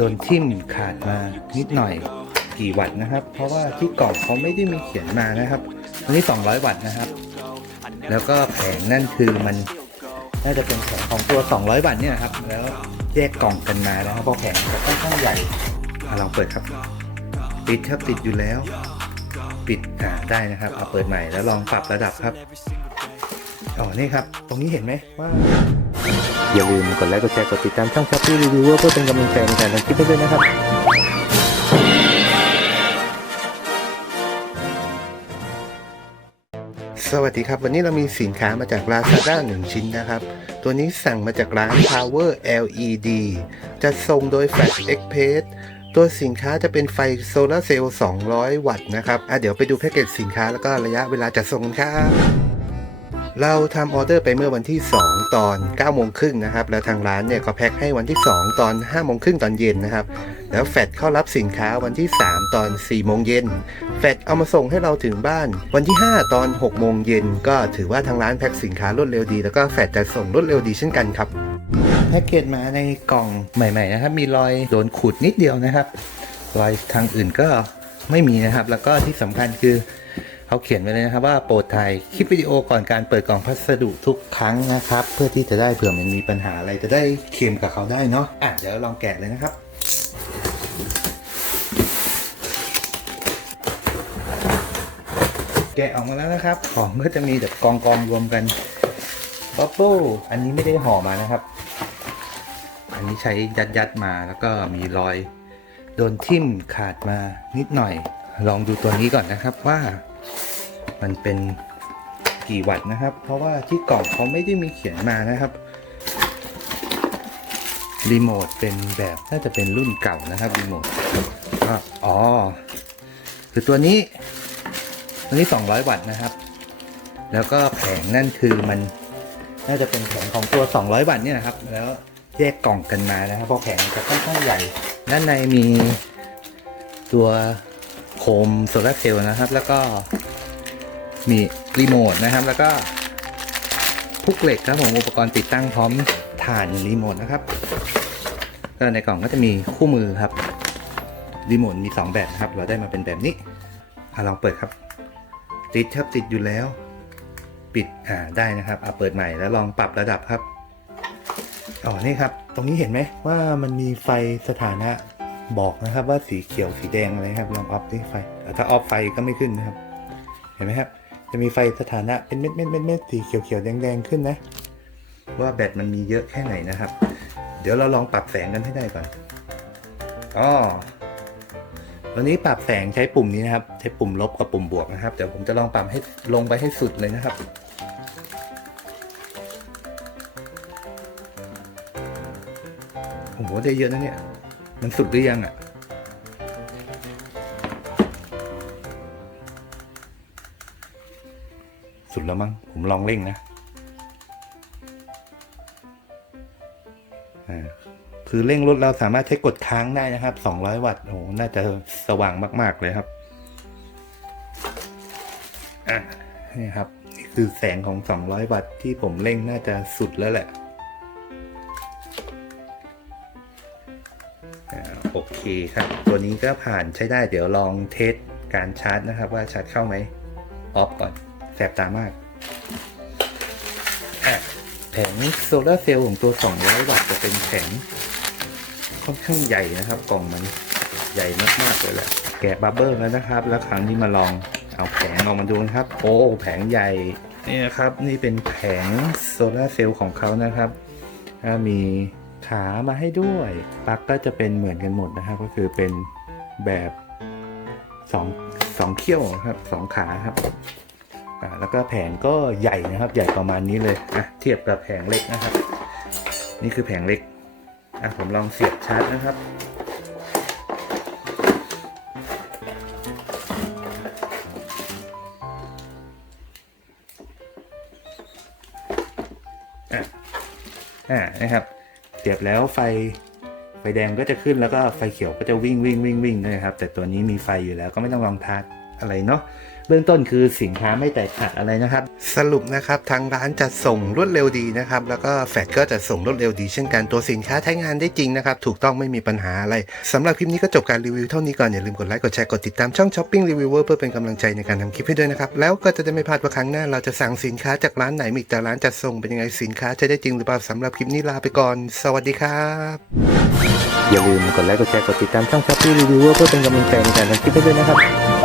โดนทิ่มขาดมานิดหน่อยกี่วัตต์นะครับ เพราะว่าที่กล่องเขาไม่ได้มีเขียนมานะครับอันนี้ 200 วัตต์นะครับ แล้วก็แผงนั่นคือมันน่าจะเป็นแผงของตัว 200 วัตต์เนี่ยครับ แล้วแยกกล่องกันมานะครับเพราะแผงจะค่อนข้างใหญ่อะลองเปิดครับ ปิดครับติดอยู่แล้ว ปิดอ่าได้นะครับ เอาเปิดใหม่แล้วลองปรับระดับครับอ๋อนี่ครับ ตรงนี้เห็นไหมว่า อย่าลืมกดไลค์กดแชร์กดติดตามช่องช้อปปี้รีวิวเพื่อเป็นกำลังใจในการทำคลิปด้วยนะครับสวัสดีครับ วันนี้เรามีสินค้ามาจาก Lazada 1 ชิ้นนะครับ ตัวนี้สั่งมาจากร้าน Power LED จะส่งโดย Flash Express ตัวสินค้าจะเป็นไฟโซลาเซลล์ 200 วัตต์นะครับอะเดี๋ยวไปดูแพ็กเกจสินค้าแล้วก็ระยะเวลาจัดส่งครับ เราทำออเดอร์ไปเมื่อวันที่ 2 ตอน9โมงครึ่งนะครับ แล้วทางร้านเนี่ยก็แพ็คให้วันที่ 2 ตอน5โมงครึ่งตอนเย็นนะครับ แล้วแฟดเข้ารับสินค้าวันที่ 3 ตอน4โมงเย็นแฟดเอามาส่งให้เราถึงบ้าน วันที่ 5 ตอน6โมงเย็นก็ถือว่าทางร้านแพ็คสินค้ารวดเร็วดี แล้วก็แฟดจะส่งรวดเร็วดีเช่นกันครับแพ็กเกจมาในกล่องใหม่ ๆ นะครับ มีรอยโดนขูดนิดเดียวนะครับ รอยทางอื่นก็ไม่มีนะครับ แล้วก็ที่สำคัญคือ เขาเขียนไว้เลยนะครับว่าโปรดถ่ายคลิปวิดีโอก่อนการเปิดกล่องพัสดุทุกครั้งนะครับ เพื่อที่จะได้เผื่อมันมีปัญหาอะไรจะได้เคลมกับเขาได้เนาะอะเดี๋ยวลองแกะเลยนะครับแกะออกมาแล้วนะครับ ของก็จะมีแบบกองกองๆรวมกันบับเบิ้ลอันนี้ไม่ได้ห่อมานะครับ อันนี้ใช้ยัดยัดๆมาแล้วก็มีรอย โดนทิ่มขาดมานิดหน่อย ลองดูตัวนี้ก่อนนะครับว่า มันเป็นกี่วัตต์นะครับ เพราะว่าที่กล่องเขาไม่ได้มีเขียนมานะครับรีโมทเป็นแบบน่าจะเป็นรุ่นเก่านะครับรีโมทก็อ๋อคือตัวนี้ตัวนี้ 200 วัตต์นะครับ แล้วก็แผงนั่นคือมันน่าจะเป็นแผงของตัว 200 วัตต์เนี่ยนะครับ แล้วแยกกล่องกันมานะครับเพราะแผงจะค่อนข้างใหญ่ ด้านในมีตัวโคมโซลาร์เซลล์นะครับ แล้วก็ มีรีโมทนะครับ แล้วก็พุกเหล็กครับผมอุปกรณ์ติดตั้งพร้อมถ่านรีโมทนะครับก็ในกล่องก็จะมีคู่มือครับรีโมทมี 2 แบบนะครับ เราได้มาเป็นแบบนี้อะลองเปิดครับ ติดครับติดอยู่แล้ว ปิดอ่าได้นะครับเอาเปิดใหม่แล้วลองปรับระดับครับอ๋อนี่ครับ ตรงนี้เห็นไหมว่ามันมีไฟสถานะบอกนะครับว่าสีเขียวสีแดงอะไรครับลองออฟที่ไฟถ้าออฟไฟก็ไม่ขึ้นนะครับ เห็นไหมครับ จะมีไฟสถานะเป็นเม็ดเม็ดเม็ดเม็ดสีเขียวเขียวแดงแดงขึ้นนะ ว่าแบตมันมีเยอะแค่ไหนนะครับ เดี๋ยวเราลองปรับแสงกันให้ได้ก่อนอ๋อวันนี้ปรับแสงใช้ปุ่มนี้นะครับ ใช้ปุ่มลบกับปุ่มบวกนะครับ เดี๋ยวผมจะลองปรับให้ลงไปให้สุดเลยนะครับผมว่าได้เยอะนะเนี่ย มันสุดหรือยังอะ่ะ สุดแล้วมั้ง ผมลองเร่งนะคือเร่งรถเราสามารถใช้กดค้างได้นะครับ 200 วัตต์ โอ้ น่าจะสว่างมาก ๆ เลยครับ อะ นี่ครับ นี่คือแสงของ 200 วัตต์ที่ผมเร่งน่าจะสุดแล้วแหละโอเคครับ ตัวนี้ก็ผ่านใช้ได้ เดี๋ยวลองเทสการชาร์จนะครับ ว่าชาร์จเข้าไหม ออฟก่อน แสบตามากแผงโซลาร์เซลล์ของตัว 200 วัตต์จะเป็นแผงค่อนข้างใหญ่นะครับ กล่องมันใหญ่มากๆเลยแหละแกะบับเบิ้ลแล้วนะครับ แล้วครั้งนี้มาลองเอาแผงออกมาดูนะครับ โอ้แผงใหญ่นี่นะครับ นี่เป็นแผงโซลาร์เซลล์ของเขานะครับถ้ามีขามาให้ด้วยปลั๊กก็จะเป็นเหมือนกันหมดนะครับ ก็คือเป็นแบบสองสองเขี้ยวครับสองขาครับ อ่าแล้วก็แผงก็ใหญ่นะครับ ใหญ่ประมาณนี้เลยอะเทียบกับแผงเล็กนะครับ นี่คือแผงเล็กอะผมลองเสียบชาร์จนะครับอะอ่านะครับเสียบแล้วไฟไฟแดงก็จะขึ้นแล้วก็ไฟเขียวก็จะวิ่งวิ่งวิ่งวิ่งนะครับ แต่ตัวนี้มีไฟอยู่แล้วก็ไม่ต้องลองทัดอะไรเนาะ เบื้องต้นคือสินค้าไม่แตกหักอะไรนะครับ สรุปนะครับทางร้านจะส่งรวดเร็วดีนะครับ แล้วก็แฟดก็จะส่งรวดเร็วดีเช่นกันตัวสินค้าใช้งานได้จริงนะครับ ถูกต้องไม่มีปัญหาอะไรสำหรับคลิปนี้ก็จบการรีวิวเท่านี้ก่อน อย่าลืมกดไลค์กดแชร์กดติดตามช่องช้อปปิ้งรีวิวเวอร์เพื่อเป็นกำลังใจในการทำคลิปให้ด้วยนะครับ แล้วก็จะได้ไม่พลาดว่าครั้งหน้าเราจะสั่งสินค้าจากร้านไหนมีแต่ร้านจัดส่งเป็นยังไงสินค้าจะได้จริงหรือเปล่าสำหรับคลิปนี้ลาไปก่อน สวัสดีครับอย่าลืมกดไลค์กดแชร์กดติดตามช่องช้อปปี้รีวิวเวอร์เพื่อเป็นกำลังใจในการทำคลิปให้ด้วยนะครับ